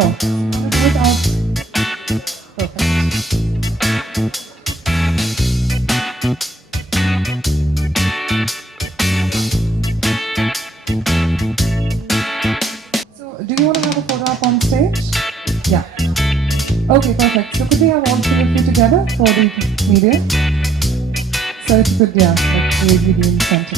Sure. Do it out. Perfect. So, do you want to have a photo up on stage? Yeah. Okay, perfect. So, could we have all three of you together for the media? So, if you could, yeah, like, maybe be in the center.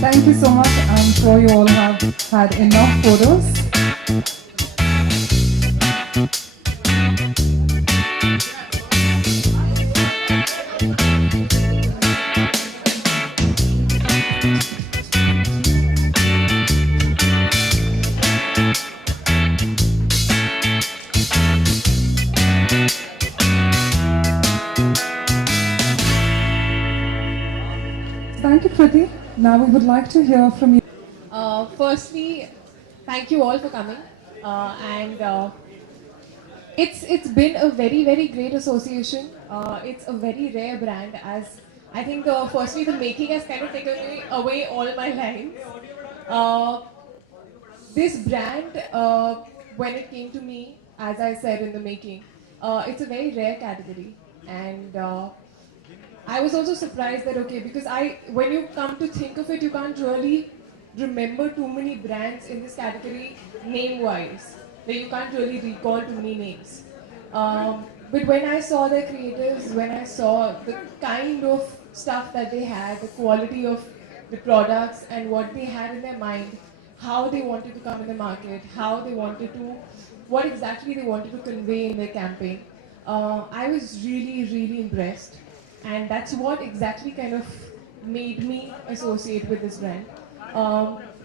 Thank you so much. I'm sure you all have had enough photos. Thank you, Priti. Now we would like to hear from you. Firstly, thank you all for coming, and it's been a very great association. It's a very rare brand, as I think firstly the making has kind of taken away all my lines. Uh, this brand, when it came to me, as I said in the making, it's a very rare category, and I was also surprised that okay, because when you come to think of it, you can't really remember too many brands in this category name-wise. Like you can't really recall too many names. But when I saw their creatives, when I saw the kind of stuff that they had, the quality of the products and what they had in their mind, how they wanted to come in the market, how they wanted to, what exactly they wanted to convey in their campaign, I was really impressed. And that's what exactly kind of made me associate with this brand.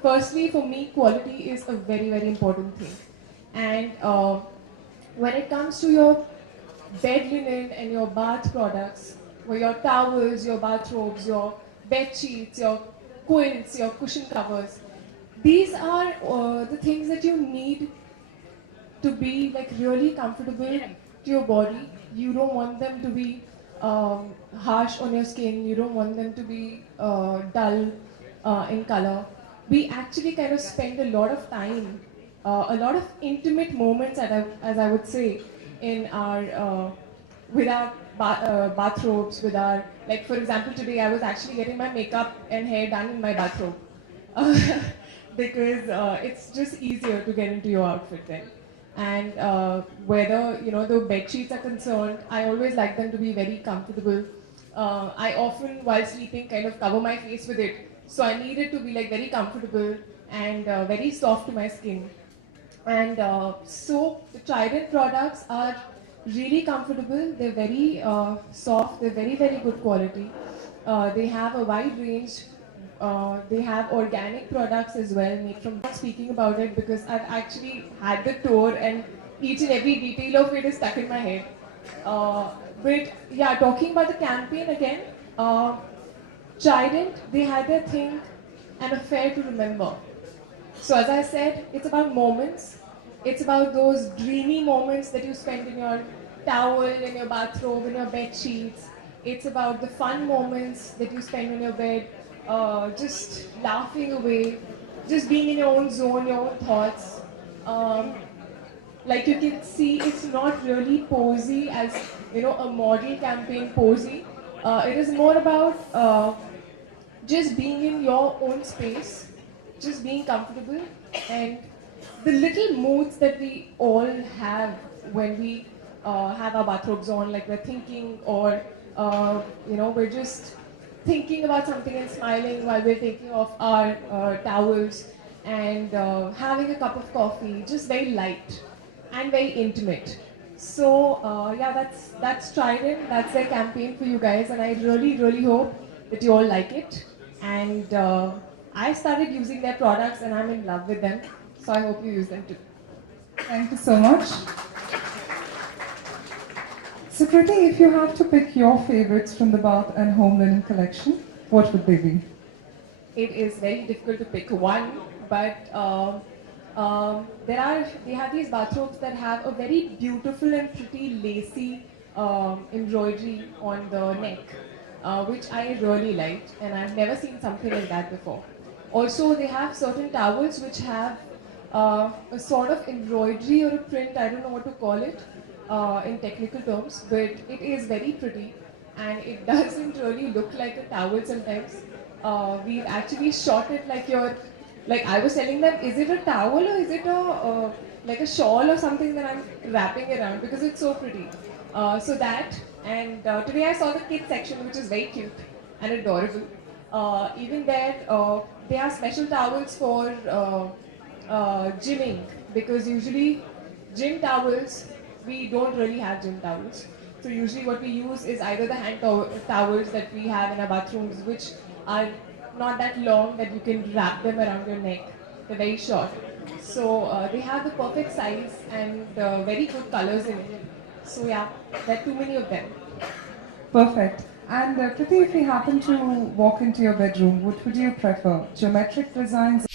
Firstly, for me, quality is a very important thing. And when it comes to your bed linen and your bath products, or your towels, your bathrobes, your bed sheets, your quilts, your cushion covers, these are the things that you need to be like really comfortable to your body. You don't want them to be harsh on your skin. You don't want them to be dull in color. We actually kind of spend a lot of time, a lot of intimate moments, as I would say, in our with our bathrobes, with our, like for example today I was actually getting my makeup and hair done in my bathrobe. Because it's just easier to get into your outfit then. And whether the bed sheets are concerned, I always like them to be very comfortable. I often, while sleeping, kind of cover my face with it, so I need it to be like very comfortable and very soft to my skin. And so the Trident products are really comfortable. They're very soft. They're very good quality. They have a wide range. They have organic products as well, made from. I'm speaking about it because I've actually had the tour and each and every detail of it is stuck in my head. But yeah, talking about the campaign again, Trident, they had their thing, an affair to remember. So as I said, it's about moments. It's about those dreamy moments that you spend in your towel, in your bathrobe, in your bed sheets. It's about the fun moments that you spend on your bed, just laughing away, just being in your own zone, your own thoughts. Um, like you can see, it's not really posy as a model campaign posy. It is more about just being in your own space, just being comfortable, and the little moods that we all have when we have our bathrobes on, like we're thinking, or we're just thinking about something and smiling while we're taking off our towels and having a cup of coffee, just very light and very intimate. So yeah, that's Trident. That's their campaign for you guys, and I really hope that you all like it. And I started using their products, and I'm in love with them. So I hope you use them too. Thank you so much. So, Kriti, if you have to pick your favorites from the bath and home linen collection, what would they be? It is very difficult to pick one, but they have these bathrobes that have a very beautiful and pretty lacy embroidery on the neck, which I really liked, and I've never seen something like that before. Also, they have certain towels which have a sort of embroidery or a print, I don't know what to call it in technical terms, but it is very pretty and it doesn't really look like a towel sometimes. We've actually shot it like I was telling them, is it a towel or is it like a shawl or something that I'm wrapping around because it's so pretty. So that, and today I saw the kids section which is very cute and adorable. Even there, they have special towels for gymming because usually gym towels, we don't really have gym towels. So usually what we use is either the towels that we have in our bathrooms, which are not that long that you can wrap them around your neck. They're very short. So they have the perfect size and very good colors in it. So yeah, there are too many of them. Perfect. And Kriti, if you happen to walk into your bedroom, what would you prefer? Geometric designs?